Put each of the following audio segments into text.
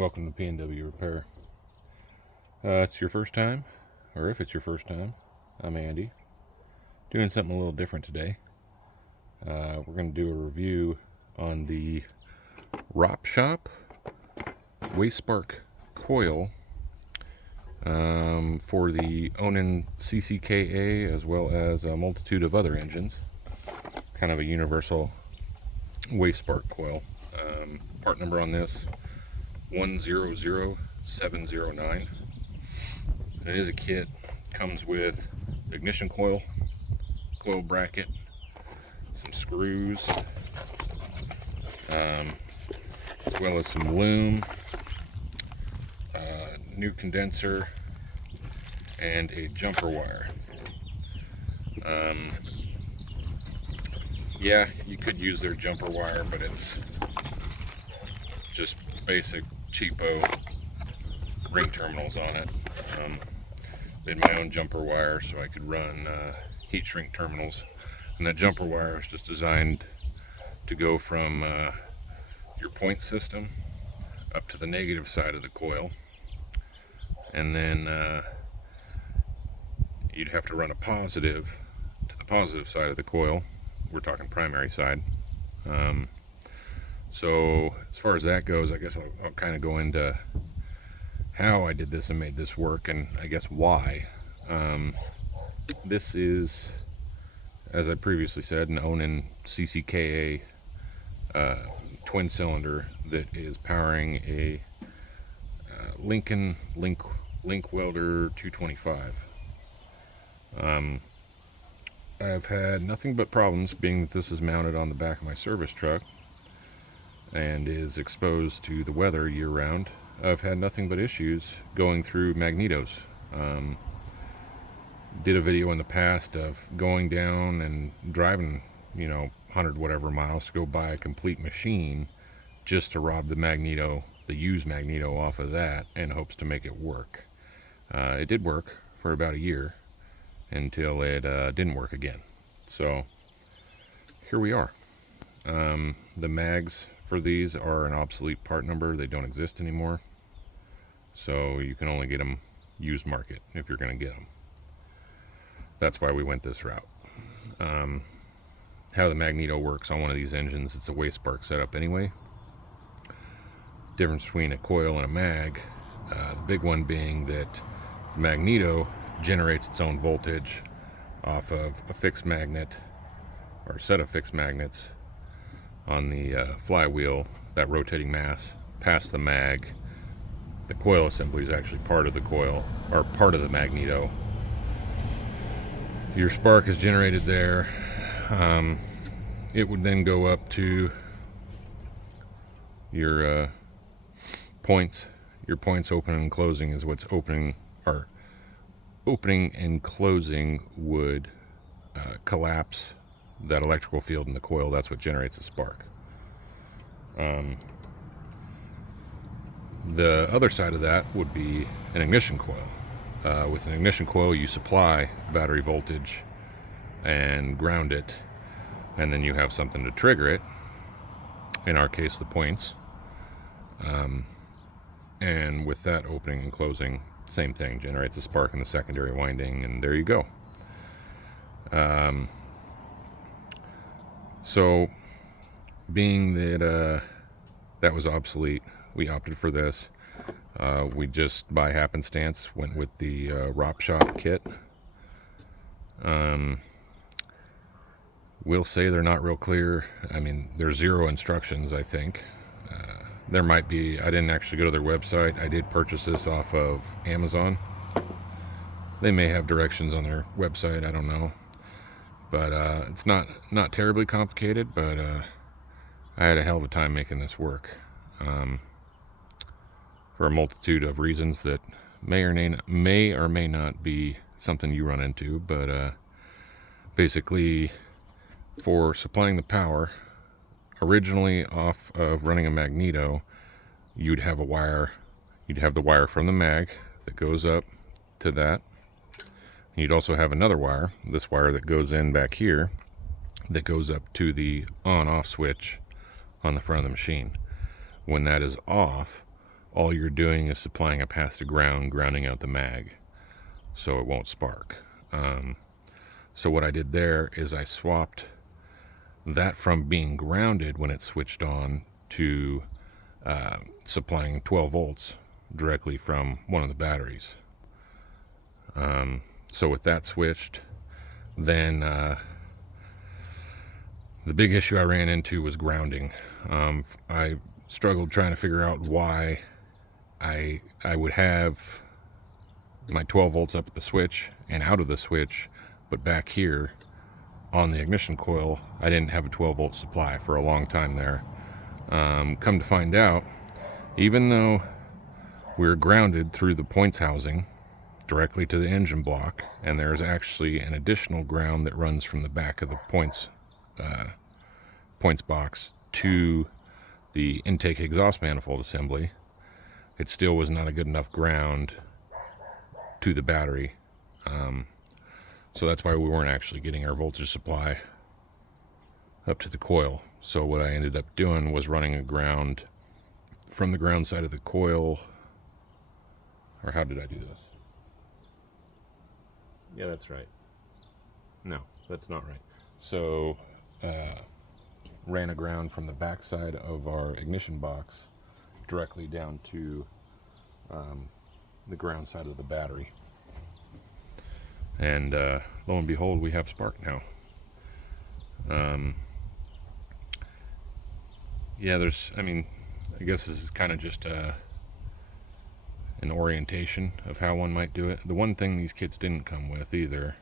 Welcome to P&W Repair. It's your first time, or if it's your first time, I'm Andy. Doing something a little different today. We're going to do a review on the Rop Shop Waste Spark Coil for the Onan CCKA, as well as a multitude of other engines. Kind of a universal waste spark coil. Part number on this 100709. It is a kit. Comes with ignition coil, coil bracket, some screws, as well as some loom, new condenser, and a jumper wire. Yeah, you could use their jumper wire, but it's just basic cheapo ring terminals on it. Made my own jumper wire so I could run heat shrink terminals, and that jumper wire is just designed to go from your point system up to the negative side of the coil, and then you'd have to run a positive to the positive side of the coil. We're talking primary side. So as far as that goes, I guess I'll kind of go into how I did this and made this work, and I guess why. This is, as I previously said, an Onan CCKA twin cylinder that is powering a Lincoln Link Welder 225. I've had nothing but problems, being that this is mounted on the back of my service truck and is exposed to the weather year-round. I've had nothing but issues going through Magnetos. Did a video in the past of going down and driving, 100 whatever miles to go buy a complete machine just to rob the Magneto, the used Magneto, off of that in hopes to make it work. It did work for about a year until it didn't work again. So here we are. The mags for these are an obsolete part number. They don't exist anymore. So you can only get them used market if you're going to get them. That's why we went this route. How the Magneto works on one of these engines, it's a waste spark setup anyway. Difference between a coil and a mag, the big one being that the Magneto generates its own voltage off of a fixed magnet, or a set of fixed magnets on the flywheel, that rotating mass past the mag. The coil assembly is actually part of the coil, or part of the Magneto. Your spark is generated there. It would then go up to your points. Your points opening and closing is what's opening and closing would collapse that electrical field in the coil. That's what generates the spark. The other side of that would be an ignition coil. With an ignition coil, you supply battery voltage and ground it, and then you have something to trigger it, in our case the points, and with that opening and closing, same thing, generates a spark in the secondary winding, and there you go. So being that that was obsolete, we opted for this. We just, by happenstance, went with the Rop Shop kit. We'll say they're not real clear. I mean, there's zero instructions, I think. There might be. I didn't actually go to their website. I did purchase this off of Amazon. They may have directions on their website, I don't know. But it's not terribly complicated, but I had a hell of a time making this work. For a multitude of reasons that may or may not be something you run into, but basically, for supplying the power, originally off of running a Magneto, you'd have the wire from the mag that goes up to that. You'd also have another wire, this wire that goes in back here, that goes up to the on-off switch on the front of the machine. When that is off, all you're doing is supplying a path to ground, grounding out the mag, so it won't spark. So what I did there is I swapped that from being grounded when it switched on to supplying 12 volts directly from one of the batteries. So with that switched, then the big issue I ran into was grounding. I struggled trying to figure out why I would have my 12 volts up at the switch and out of the switch, but back here on the ignition coil I didn't have a 12 volt supply for a long time there. Come to find out, even though we're grounded through the points housing directly to the engine block, and there's actually an additional ground that runs from the back of the points box to the intake exhaust manifold assembly, it still was not a good enough ground to the battery. So that's why we weren't actually getting our voltage supply up to the coil. So what I ended up doing was running a ground from the ground side of the coil. Or how did I do this? Yeah, that's right. No, that's not right. So ran a ground from the back side of our ignition box directly down to the ground side of the battery. And lo and behold, we have spark now. Yeah, I guess this is kind of just an orientation of how one might do it. The one thing these kits didn't come with either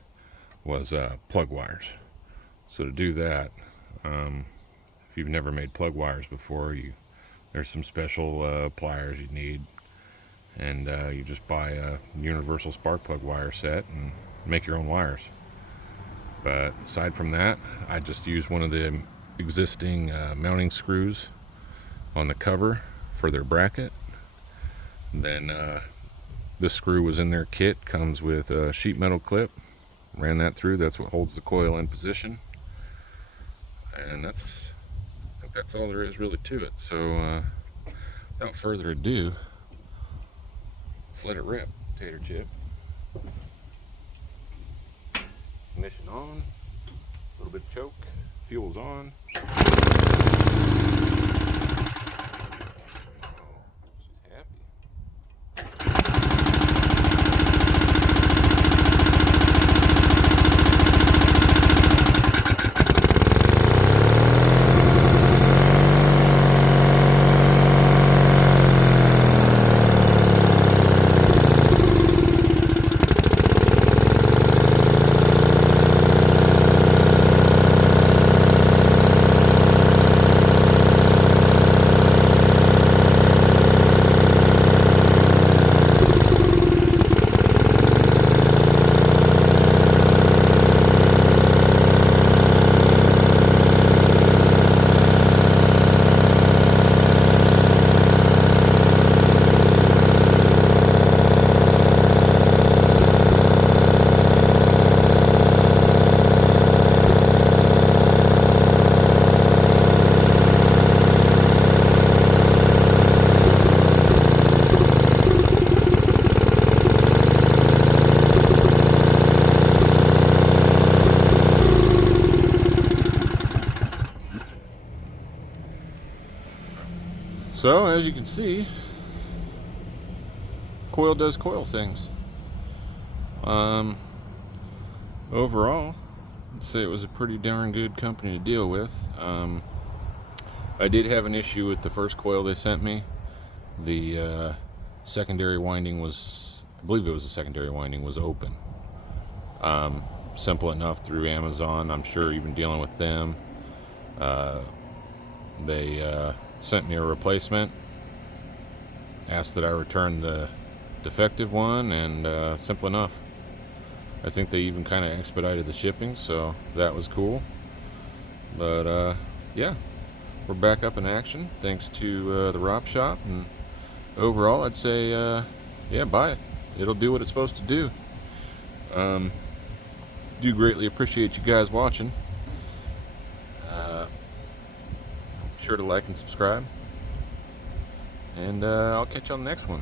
was plug wires. So to do that, if you've never made plug wires before, there's some special pliers you need, and you just buy a universal spark plug wire set and make your own wires. But aside from that, I just used one of the existing mounting screws on the cover for their bracket. Then this screw was in their kit, comes with a sheet metal clip, ran that through. That's what holds the coil in position, and I think that's all there is really to it. So without further ado, let's let it rip. Tater chip. Ignition on, a little bit of choke, fuel's on. She's happy. So, as you can see, Coil does Coil things. Overall, I'd say it was a pretty darn good company to deal with. I did have an issue with the first coil they sent me. The secondary winding was, I believe it was the secondary winding, was open. Simple enough through Amazon, I'm sure, even dealing with them. They sent me a replacement, asked that I return the defective one, and simple enough. I think they even kind of expedited the shipping, so that was cool. But yeah, we're back up in action thanks to the Rop Shop, and overall I'd say yeah, buy it. It'll do what it's supposed to do. Do greatly appreciate you guys watching. Sure to like and subscribe, And I'll catch you on the next one.